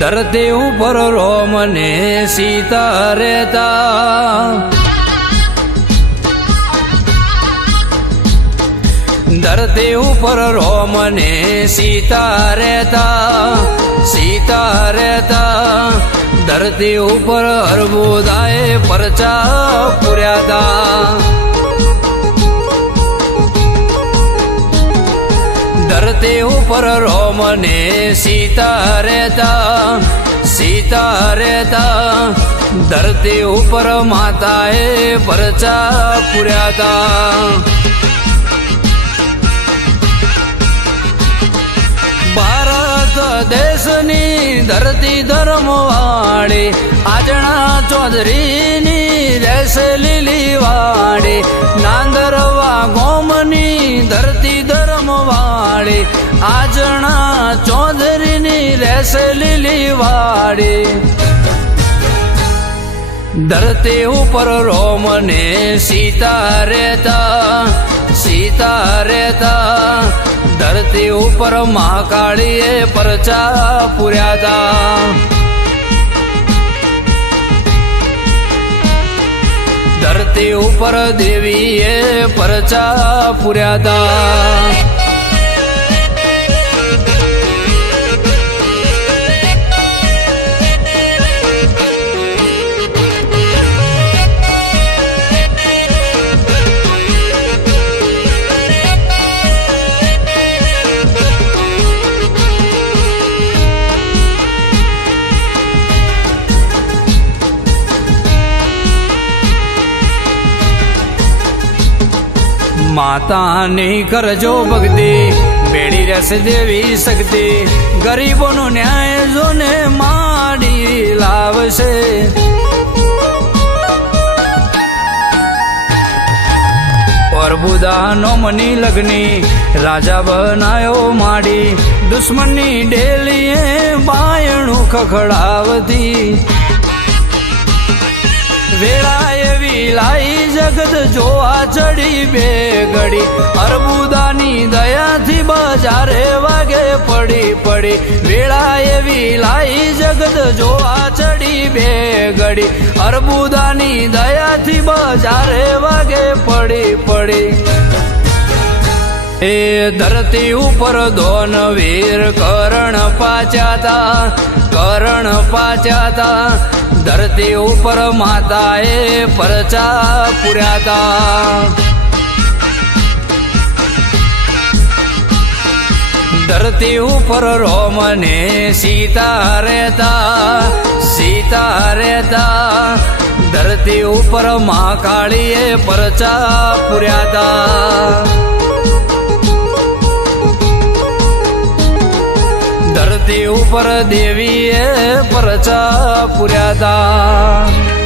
ધરતી ઉપર રોમ ને સીતા રહેતા, ધરતી ઉપર રોમ ને સીતા રહેતા, સીતા રહેતા, ધરતી ઉપર અર્બુદાએ પરચા પૂર્યા હતા. ધરતી ઉપર રોમ ને સીતા રહેતા, સીતા રહેતા, ધરતી ઉપર માતાએ પરચા પૂર્યા હતા. ભારત દેશની ધરતી ધર્મવાળી, આજણા ચૌધરીની રહેશે લીલી વાડી, નાંદરવા ગોમની ધરતી ધર્મવાળી, આજણા ચૌધરીની રહેશે લીલી વાડી. ધરતી ઉપર રોમ ને સીતા રહેતા, સીતા રહેતા, ધરતી ઉપર મહાકાળીએ પરચા પૂર્યા હતા. ધરતી ઉપર દેવીએ પરચા પૂર્યા હતા. માતાની કરજો ભક્તિ, બેડી રહેશે દેવી શક્તિ, ગરીબોનો ન્યાય જોને માડી લાવશે. અર્બુદાનો મની લગ્ની રાજા બનાયો માડી, દુશ્મનની ડેલીએ બાયણું ખખડાવતી. વેળા એવી લાઈ જગત જોવા ચડી બે ઘડી, અર્બુદાની દયાથી બજારે વાગે પડી પડી. વેળા એવી લાઈ જગત જોવા ચડી બે ઘડી, અર્બુદાની દયાથી બજારે વાગે પડી પડી. એ ધરતી ઉપર દોન વીર કરણ પાચ્યાતા, કરણ પાચ્યાતા, ધરતી ઉપર માતાએ પરચા પૂર્યા હતા. ધરતી ઉપર રોમ ને સીતા રહેતા, સીતા રહેતા, ધરતી ઉપર મહાકાળીએ પરચા પૂર્યા હતા. ધરતી ઉપર દેવીએ પરચા પૂર્યા હતા.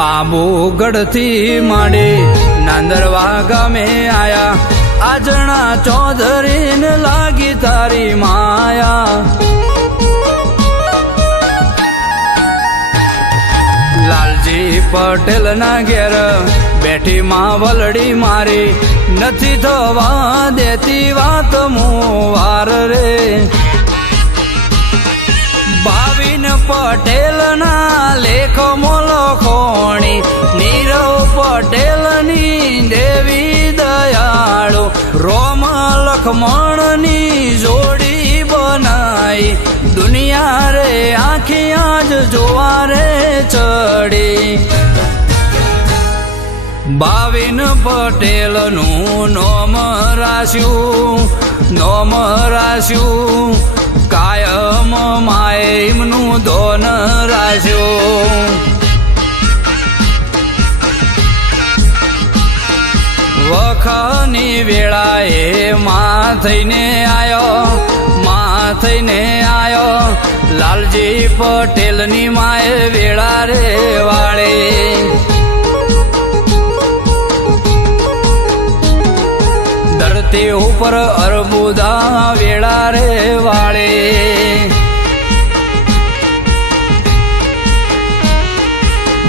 આબુગઢથી માંડી નાંદરવા ગામે આયા, આજણા ચૌધરીને લાગી તારી માયા. લાલજી પટેલના ઘેર બેઠી માં વલડી મારી, નથી થવા દેતી વાત મુવાર રે. ભાવિન પટેલના લેખ મોલખોણી, નીરવ પટેલની દેવી દયાળુ, રોમ લખમણની જોડી બનાઈ, દુનિયા રે આખી આજ જોવા રે ચડી. ભાવિન પટેલનું નોમ રાશ્યું, નોમ રાશ્યું, કાયમ માયમનું ધોન રાશ્યું. વખની વેળાએ માં થઈને આયો, માં થઈને આયો, લાલજી પટેલની માએ વેળા રે વાળે ધરતી ઉપર અર્બુદા વેળા રે વાળે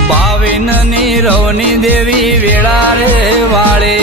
ભાવિનની રવની દેવી વેળા રે વાળે